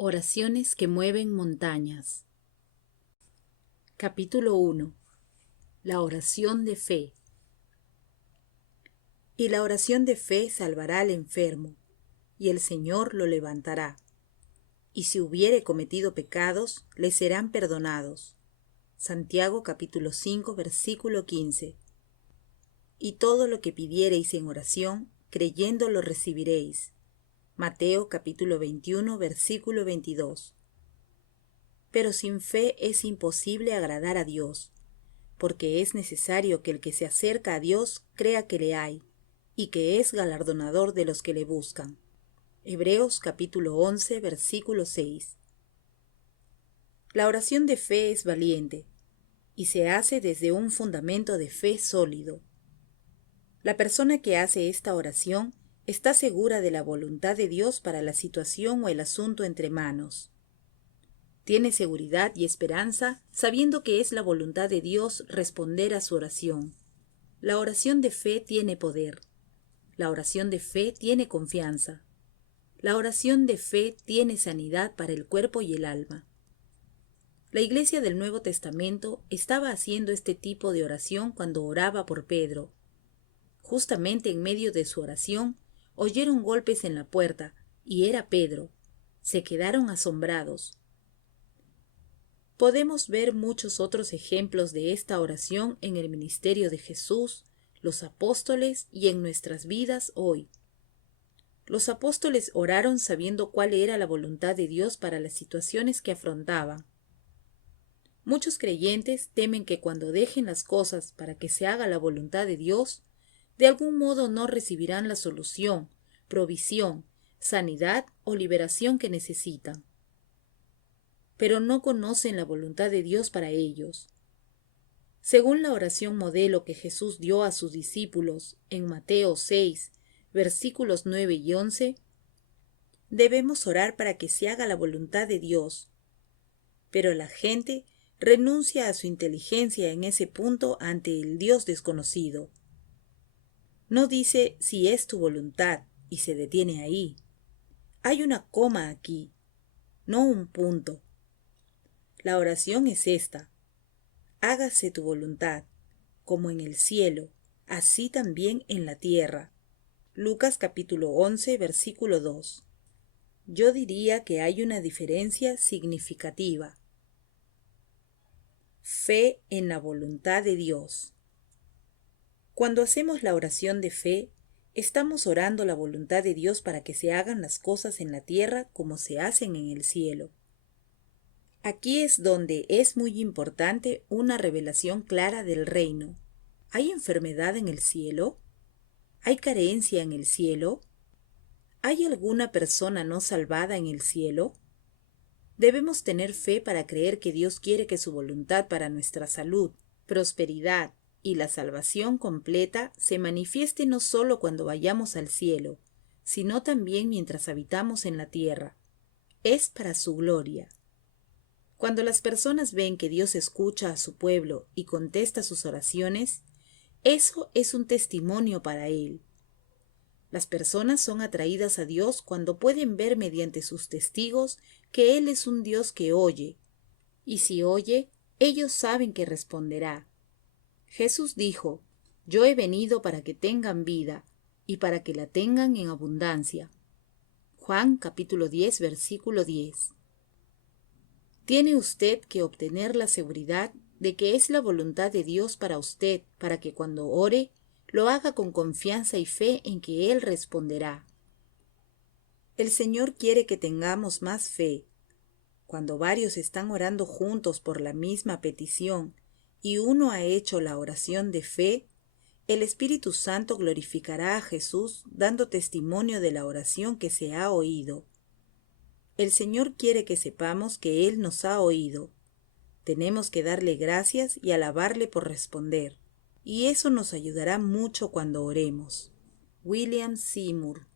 Oraciones que mueven montañas. Capítulo 1. La oración de fe. Y la oración de fe salvará al enfermo, y el Señor lo levantará. Y si hubiere cometido pecados, le serán perdonados. Santiago capítulo 5, versículo 15. Y todo lo que pidiereis en oración, creyendo lo recibiréis. Mateo capítulo 21, versículo 22. Pero sin fe es imposible agradar a Dios, porque es necesario que el que se acerca a Dios crea que le hay, y que es galardonador de los que le buscan. Hebreos capítulo 11, versículo 6. La oración de fe es valiente, y se hace desde un fundamento de fe sólido. La persona que hace esta oración está segura de la voluntad de Dios para la situación o el asunto entre manos. Tiene seguridad y esperanza sabiendo que es la voluntad de Dios responder a su oración. La oración de fe tiene poder. La oración de fe tiene confianza. La oración de fe tiene sanidad para el cuerpo y el alma. La Iglesia del Nuevo Testamento estaba haciendo este tipo de oración cuando oraba por Pedro. Justamente en medio de su oración, oyeron golpes en la puerta, y era Pedro. Se quedaron asombrados. Podemos ver muchos otros ejemplos de esta oración en el ministerio de Jesús, los apóstoles y en nuestras vidas hoy. Los apóstoles oraron sabiendo cuál era la voluntad de Dios para las situaciones que afrontaban. Muchos creyentes temen que cuando dejen las cosas para que se haga la voluntad de Dios, de algún modo no recibirán la solución, provisión, sanidad o liberación que necesitan. Pero no conocen la voluntad de Dios para ellos. Según la oración modelo que Jesús dio a sus discípulos en Mateo 6, versículos 9 y 11, debemos orar para que se haga la voluntad de Dios. Pero la gente renuncia a su inteligencia en ese punto ante el Dios desconocido. No dice si es tu voluntad y se detiene ahí. Hay una coma aquí, no un punto. La oración es esta: hágase tu voluntad, como en el cielo, así también en la tierra. Lucas capítulo 11, versículo 2. Yo diría que hay una diferencia significativa. Fe en la voluntad de Dios. Cuando hacemos la oración de fe, estamos orando la voluntad de Dios para que se hagan las cosas en la tierra como se hacen en el cielo. Aquí es donde es muy importante una revelación clara del reino. ¿Hay enfermedad en el cielo? ¿Hay carencia en el cielo? ¿Hay alguna persona no salvada en el cielo? Debemos tener fe para creer que Dios quiere que su voluntad para nuestra salud, prosperidad y la salvación completa se manifieste no solo cuando vayamos al cielo, sino también mientras habitamos en la tierra. Es para su gloria. Cuando las personas ven que Dios escucha a su pueblo y contesta sus oraciones, eso es un testimonio para Él. Las personas son atraídas a Dios cuando pueden ver mediante sus testigos que Él es un Dios que oye, y si oye, ellos saben que responderá. Jesús dijo: yo he venido para que tengan vida, y para que la tengan en abundancia. Juan capítulo 10, versículo 10. Tiene usted que obtener la seguridad de que es la voluntad de Dios para usted, para que cuando ore, lo haga con confianza y fe en que Él responderá. El Señor quiere que tengamos más fe. Cuando varios están orando juntos por la misma petición y uno ha hecho la oración de fe, el Espíritu Santo glorificará a Jesús dando testimonio de la oración que se ha oído. El Señor quiere que sepamos que Él nos ha oído. Tenemos que darle gracias y alabarle por responder, y eso nos ayudará mucho cuando oremos. William Seymour.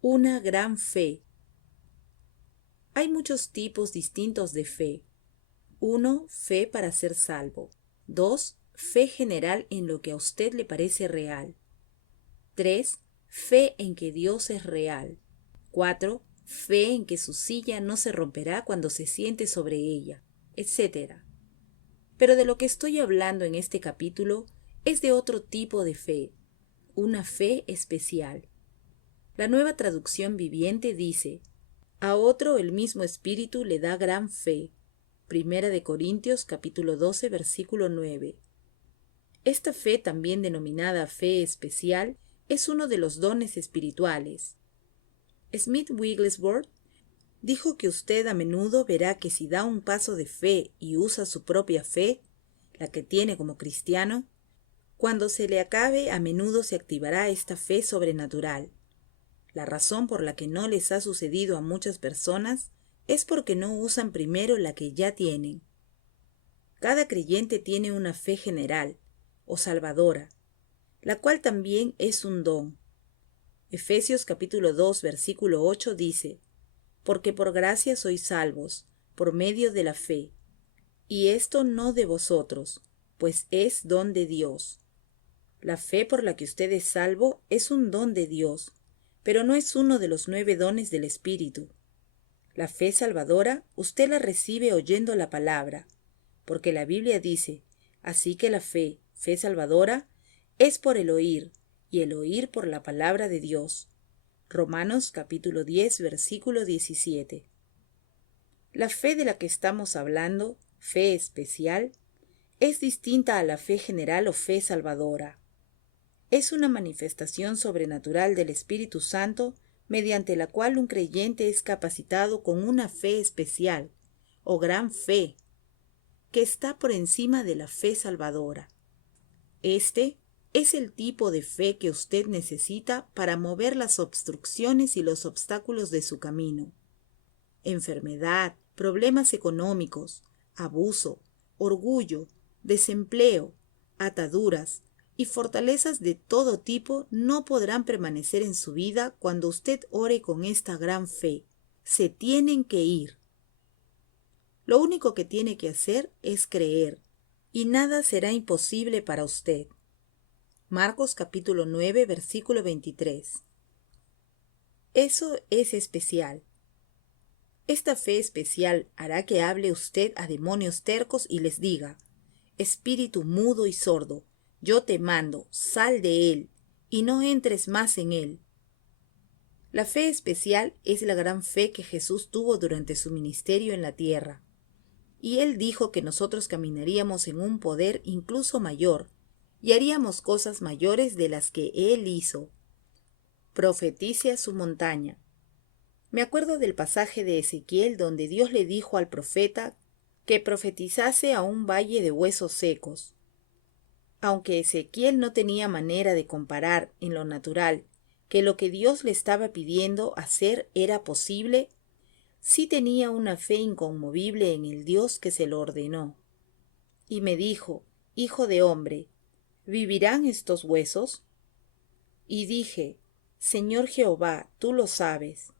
Una gran fe. Hay muchos tipos distintos de fe. 1. Fe para ser salvo. 2. Fe general en lo que a usted le parece real. 3. Fe en que Dios es real. 4. fe en que su silla no se romperá cuando se siente sobre ella, etc. Pero de lo que estoy hablando en este capítulo es de otro tipo de fe, una fe especial. La Nueva Traducción Viviente dice: a otro el mismo Espíritu le da gran fe. Primera de Corintios capítulo 12 versículo 9. Esta fe, también denominada fe especial, es uno de los dones espirituales. Smith Wigglesworth dijo que usted a menudo verá que si da un paso de fe y usa su propia fe, la que tiene como cristiano, cuando se le acabe a menudo se activará esta fe sobrenatural. La razón por la que no les ha sucedido a muchas personas es porque no usan primero la que ya tienen. Cada creyente tiene una fe general o salvadora, la cual también es un don. Efesios capítulo 2 versículo 8 dice: porque por gracia sois salvos, por medio de la fe, y esto no de vosotros, pues es don de Dios. La fe por la que usted es salvo es un don de Dios, pero no es uno de los 9 dones del Espíritu. La fe salvadora usted la recibe oyendo la palabra, porque la Biblia dice: así que la fe salvadora, es por el oír, y el oír por la palabra de Dios. Romanos capítulo 10, versículo 17. La fe de la que estamos hablando, fe especial, es distinta a la fe general o fe salvadora. Es una manifestación sobrenatural del Espíritu Santo mediante la cual un creyente es capacitado con una fe especial o gran fe que está por encima de la fe salvadora. Este es el tipo de fe que usted necesita para mover las obstrucciones y los obstáculos de su camino. Enfermedad, problemas económicos, abuso, orgullo, desempleo, ataduras y fortalezas de todo tipo no podrán permanecer en su vida cuando usted ore con esta gran fe. Se tienen que ir. Lo único que tiene que hacer es creer, y nada será imposible para usted. Marcos capítulo 9, versículo 23. Eso es especial. Esta fe especial hará que hable usted a demonios tercos y les diga: espíritu mudo y sordo, yo te mando, sal de él, y no entres más en él. La fe especial es la gran fe que Jesús tuvo durante su ministerio en la tierra. Y él dijo que nosotros caminaríamos en un poder incluso mayor, y haríamos cosas mayores de las que él hizo. Profetice a su montaña. Me acuerdo del pasaje de Ezequiel donde Dios le dijo al profeta que profetizase a un valle de huesos secos. Aunque Ezequiel no tenía manera de comparar en lo natural que lo que Dios le estaba pidiendo hacer era posible, sí tenía una fe inconmovible en el Dios que se lo ordenó. Y me dijo: hijo de hombre, ¿vivirán estos huesos? Y dije: Señor Jehová, tú lo sabes.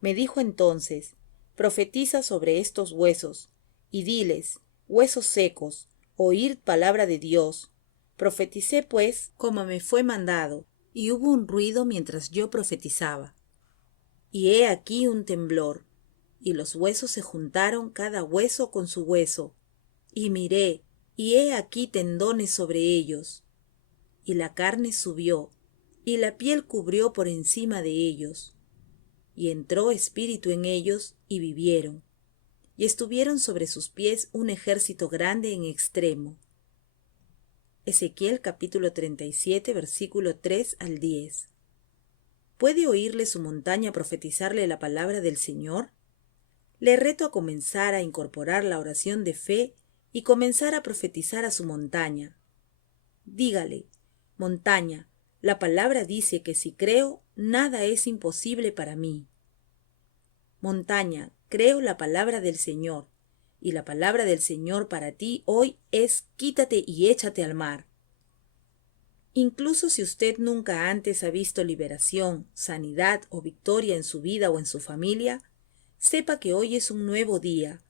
Me dijo entonces: profetiza sobre estos huesos, y diles: huesos secos, oíd palabra de Dios. Profeticé pues como me fue mandado, y hubo un ruido mientras yo profetizaba. Y he aquí un temblor, y los huesos se juntaron cada hueso con su hueso. Y miré, y he aquí tendones sobre ellos. Y la carne subió, y la piel cubrió por encima de ellos. Y entró espíritu en ellos, y vivieron. Y estuvieron sobre sus pies un ejército grande en extremo. Ezequiel capítulo 37, versículo 3 al 10. ¿Puede oírle su montaña profetizarle la palabra del Señor? Le reto a comenzar a incorporar la oración de fe y comenzar a profetizar a su montaña. Dígale: montaña, la palabra dice que si creo, nada es imposible para mí. Montaña, creo la palabra del Señor, y la palabra del Señor para ti hoy es: quítate y échate al mar. Incluso si usted nunca antes ha visto liberación, sanidad o victoria en su vida o en su familia, sepa que hoy es un nuevo día,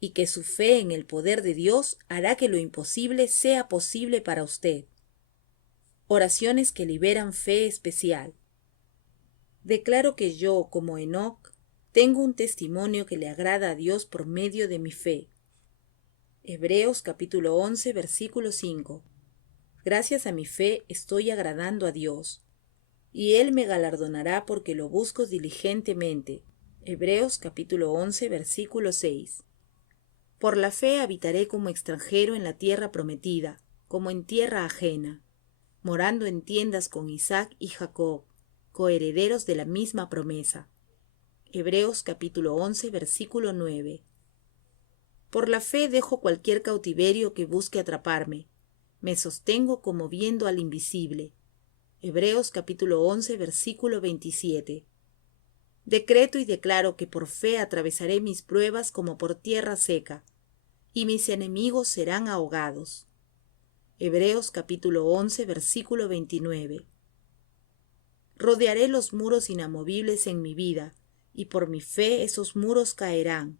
y que su fe en el poder de Dios hará que lo imposible sea posible para usted. Oraciones que liberan fe especial. Declaro que yo, como Enoc, tengo un testimonio que le agrada a Dios por medio de mi fe. Hebreos capítulo 11, versículo 5. Gracias a mi fe estoy agradando a Dios, y Él me galardonará porque lo busco diligentemente. Hebreos capítulo 11, versículo 6. Por la fe habitaré como extranjero en la tierra prometida, como en tierra ajena, morando en tiendas con Isaac y Jacob, coherederos de la misma promesa. Hebreos capítulo 11, versículo 9. Por la fe dejo cualquier cautiverio que busque atraparme. Me sostengo como viendo al invisible. Hebreos capítulo 11, versículo 27. Decreto y declaro que por fe atravesaré mis pruebas como por tierra seca, y mis enemigos serán ahogados. Hebreos capítulo 11, versículo 29. Rodearé los muros inamovibles en mi vida, y por mi fe esos muros caerán.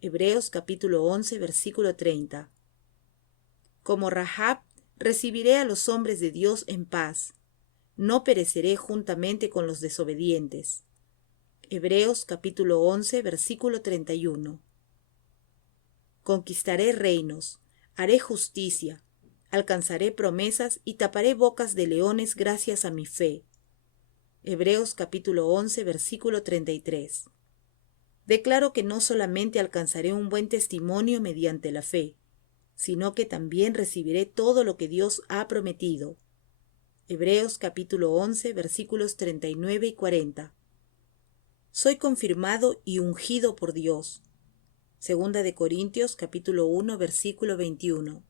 Hebreos capítulo 11, versículo 30. Como Rahab, recibiré a los hombres de Dios en paz. No pereceré juntamente con los desobedientes. Hebreos capítulo 11, versículo 31. Conquistaré reinos, haré justicia, alcanzaré promesas y taparé bocas de leones gracias a mi fe. Hebreos capítulo 11, versículo 33. Declaro que no solamente alcanzaré un buen testimonio mediante la fe, sino que también recibiré todo lo que Dios ha prometido. Hebreos capítulo 11, versículos 39 y 40. Soy confirmado y ungido por Dios. Segunda de Corintios capítulo 1, versículo 21.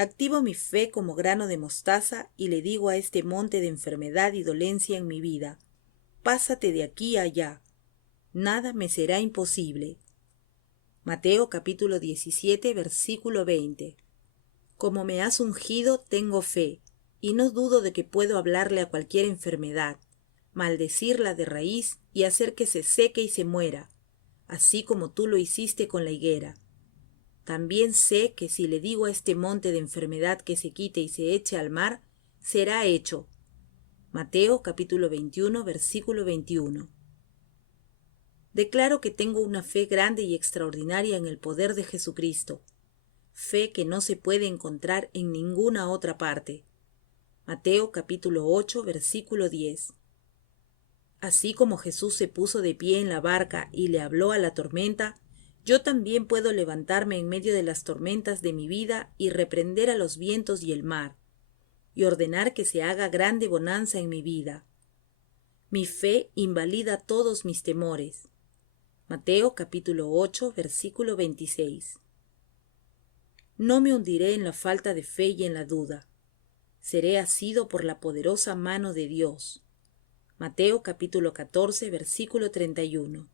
Activo mi fe como grano de mostaza y le digo a este monte de enfermedad y dolencia en mi vida: pásate de aquí a allá. Nada me será imposible. Mateo capítulo 17, versículo 20. Como me has ungido, tengo fe, y no dudo de que puedo hablarle a cualquier enfermedad, maldecirla de raíz y hacer que se seque y se muera, así como tú lo hiciste con la higuera. También sé que si le digo a este monte de enfermedad que se quite y se eche al mar, será hecho. Mateo capítulo 21, versículo 21. Declaro que tengo una fe grande y extraordinaria en el poder de Jesucristo, fe que no se puede encontrar en ninguna otra parte. Mateo capítulo 8, versículo 10. Así como Jesús se puso de pie en la barca y le habló a la tormenta, yo también puedo levantarme en medio de las tormentas de mi vida y reprender a los vientos y el mar, y ordenar que se haga grande bonanza en mi vida. Mi fe invalida todos mis temores. Mateo capítulo 8, versículo 26. No me hundiré en la falta de fe y en la duda. Seré asido por la poderosa mano de Dios. Mateo capítulo 14, versículo 31.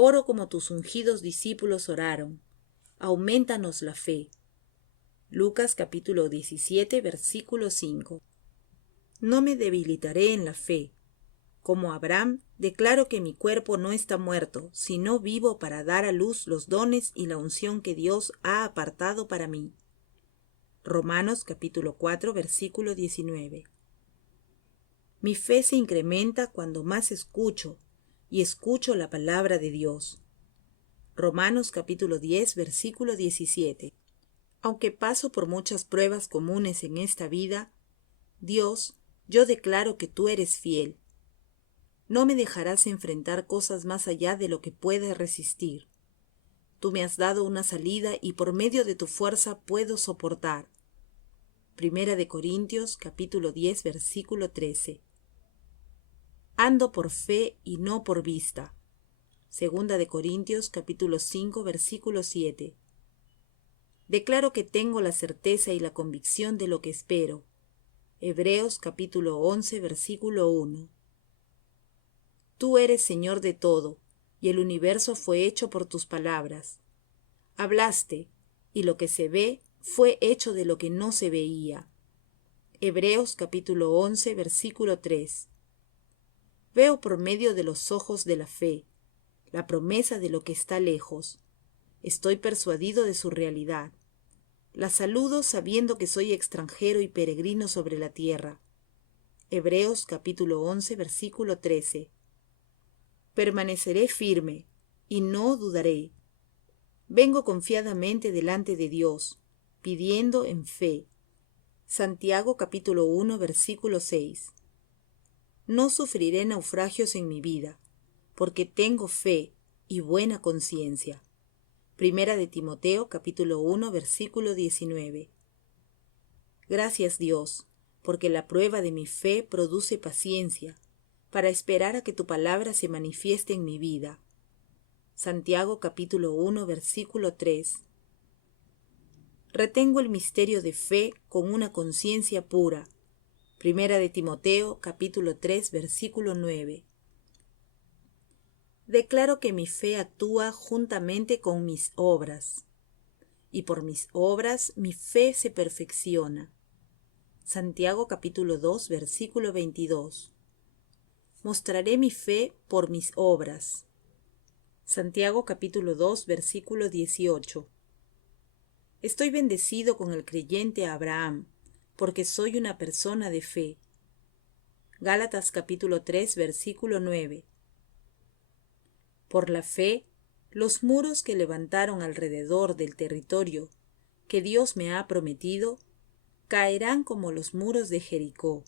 Oro como tus ungidos discípulos oraron. Aumentanos la fe. Lucas capítulo 17, versículo 5. No me debilitaré en la fe. Como Abraham, declaro que mi cuerpo no está muerto, sino vivo para dar a luz los dones y la unción que Dios ha apartado para mí. Romanos capítulo 4, versículo 19. Mi fe se incrementa cuando más escucho la palabra de Dios. Romanos capítulo 10, versículo 17. Aunque paso por muchas pruebas comunes en esta vida, Dios, yo declaro que tú eres fiel. No me dejarás enfrentar cosas más allá de lo que pueda resistir. Tú me has dado una salida y por medio de tu fuerza puedo soportar. Primera de Corintios capítulo 10, versículo 13. Ando por fe y no por vista. Segunda de Corintios capítulo 5, versículo 7. Declaro que tengo la certeza y la convicción de lo que espero. Hebreos capítulo 11, versículo 1. Tú eres Señor de todo, y el universo fue hecho por tus palabras. Hablaste, y lo que se ve fue hecho de lo que no se veía. Hebreos capítulo 11, versículo 3. Veo por medio de los ojos de la fe, la promesa de lo que está lejos. Estoy persuadido de su realidad. La saludo sabiendo que soy extranjero y peregrino sobre la tierra. Hebreos capítulo 11, versículo 13. Permaneceré firme y no dudaré. Vengo confiadamente delante de Dios, pidiendo en fe. Santiago capítulo 1, versículo 6. No sufriré naufragios en mi vida, porque tengo fe y buena conciencia. Primera de Timoteo capítulo 1, versículo 19. Gracias Dios, porque la prueba de mi fe produce paciencia, para esperar a que tu palabra se manifieste en mi vida. Santiago capítulo 1, versículo 3. Retengo el misterio de fe con una conciencia pura. Primera de Timoteo capítulo 3, versículo 9. Declaro que mi fe actúa juntamente con mis obras, y por mis obras mi fe se perfecciona. Santiago capítulo 2, versículo 22. Mostraré mi fe por mis obras. Santiago capítulo 2, versículo 18. Estoy bendecido con el creyente Abraham, porque soy una persona de fe. Gálatas capítulo 3, versículo 9. Por la fe, los muros que levantaron alrededor del territorio que Dios me ha prometido, caerán como los muros de Jericó.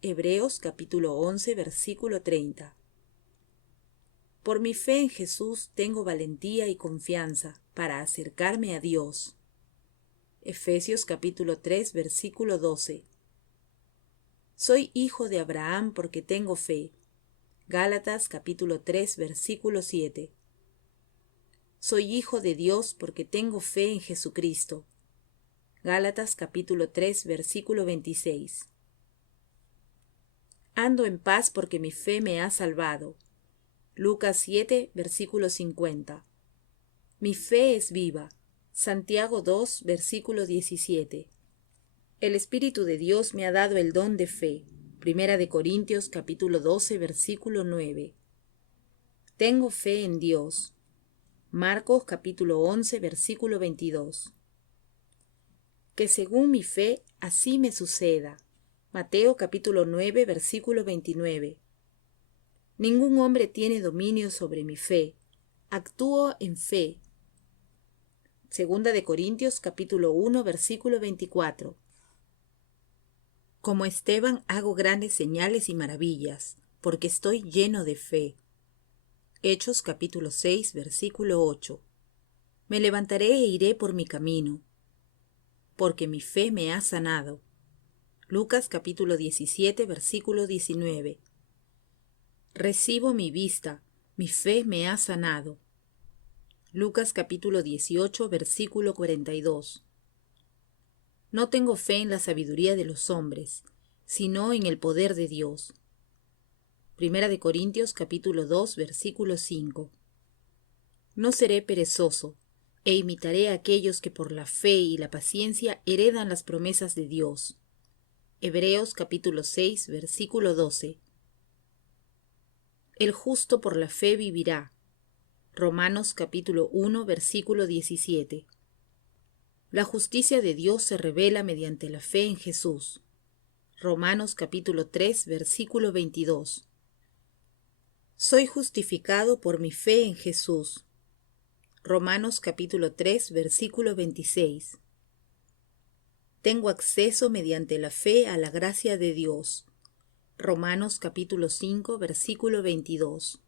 Hebreos capítulo 11, versículo 30. Por mi fe en Jesús tengo valentía y confianza para acercarme a Dios. Efesios capítulo 3, versículo 12. Soy hijo de Abraham porque tengo fe. Gálatas capítulo 3, versículo 7. Soy hijo de Dios porque tengo fe en Jesucristo. Gálatas capítulo 3, versículo 26. Ando en paz porque mi fe me ha salvado. Lucas 7, versículo 50. Mi fe es viva. Santiago 2, versículo 17. El Espíritu de Dios me ha dado el don de fe. Primera de Corintios capítulo 12, versículo 9. Tengo fe en Dios. Marcos capítulo 11, versículo 22. Que según mi fe así me suceda. Mateo capítulo 9, versículo 29. Ningún hombre tiene dominio sobre mi fe. Actúo en fe. Segunda de Corintios capítulo 1, versículo 24. Como Esteban hago grandes señales y maravillas, porque estoy lleno de fe. Hechos capítulo 6, versículo 8. Me levantaré e iré por mi camino, porque mi fe me ha sanado. Lucas capítulo 17, versículo 19. Recibo mi vista, mi fe me ha sanado. Lucas capítulo 18, versículo 42. No tengo fe en la sabiduría de los hombres, sino en el poder de Dios. Primera de Corintios capítulo 2, versículo 5. No seré perezoso, e imitaré a aquellos que por la fe y la paciencia heredan las promesas de Dios. Hebreos capítulo 6, versículo 12. El justo por la fe vivirá. Romanos capítulo 1, versículo 17. La justicia de Dios se revela mediante la fe en Jesús. Romanos capítulo 3, versículo 22. Soy justificado por mi fe en Jesús. Romanos capítulo 3, versículo 26. Tengo acceso mediante la fe a la gracia de Dios. Romanos capítulo 5, versículo 22.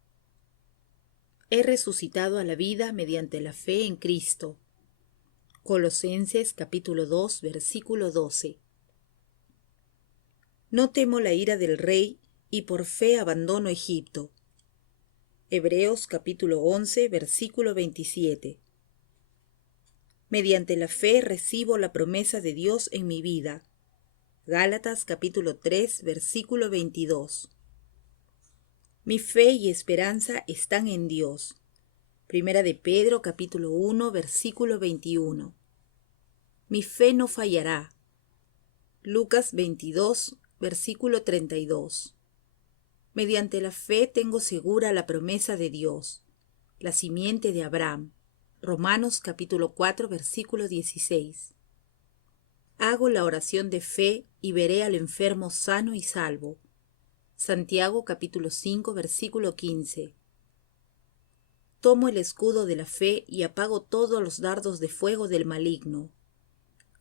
He resucitado a la vida mediante la fe en Cristo. Colosenses capítulo 2, versículo 12. No temo la ira del rey y por fe abandono Egipto. Hebreos capítulo 11, versículo 27. Mediante la fe recibo la promesa de Dios en mi vida. Gálatas capítulo 3, versículo 22. Mi fe y esperanza están en Dios. Primera de Pedro capítulo 1, versículo 21. Mi fe no fallará. Lucas 22, versículo 32. Mediante la fe tengo segura la promesa de Dios, la simiente de Abraham. Romanos capítulo 4, versículo 16. Hago la oración de fe y veré al enfermo sano y salvo. Santiago capítulo 5, versículo 15. Tomo el escudo de la fe y apago todos los dardos de fuego del maligno.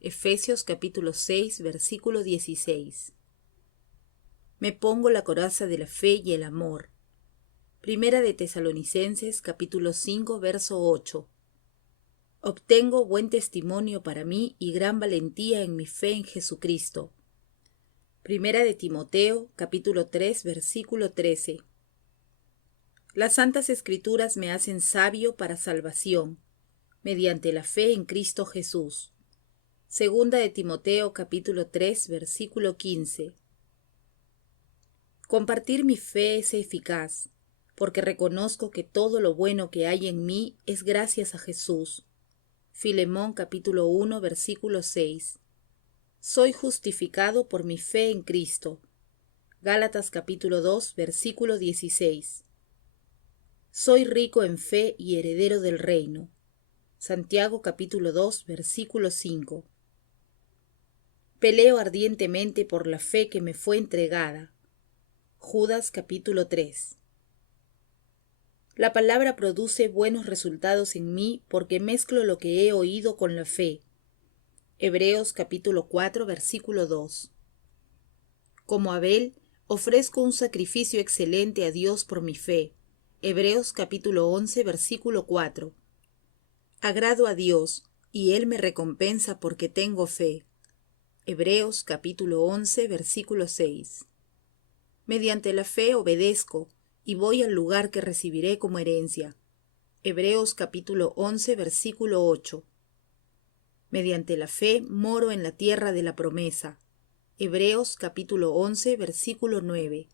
Efesios capítulo 6, versículo 16. Me pongo la coraza de la fe y el amor. Primera de Tesalonicenses capítulo 5, verso 8. Obtengo buen testimonio para mí y gran valentía en mi fe en Jesucristo. Primera de Timoteo capítulo 3, versículo 13. Las Santas Escrituras me hacen sabio para salvación, mediante la fe en Cristo Jesús. Segunda de Timoteo capítulo 3, versículo 15. Compartir mi fe es eficaz, porque reconozco que todo lo bueno que hay en mí es gracias a Jesús. Filemón capítulo 1, versículo 6. Soy justificado por mi fe en Cristo. Gálatas capítulo 2, versículo 16. Soy rico en fe y heredero del reino. Santiago capítulo 2, versículo 5. Peleo ardientemente por la fe que me fue entregada. Judas capítulo 3. La palabra produce buenos resultados en mí porque mezclo lo que he oído con la fe. Hebreos capítulo 4, versículo 2. Como Abel, ofrezco un sacrificio excelente a Dios por mi fe. Hebreos capítulo 11, versículo 4. Agrado a Dios, y Él me recompensa porque tengo fe. Hebreos capítulo 11, versículo 6. Mediante la fe obedezco, y voy al lugar que recibiré como herencia. Hebreos capítulo 11, versículo 8. Mediante la fe moro en la tierra de la promesa. Hebreos capítulo 11, versículo 9.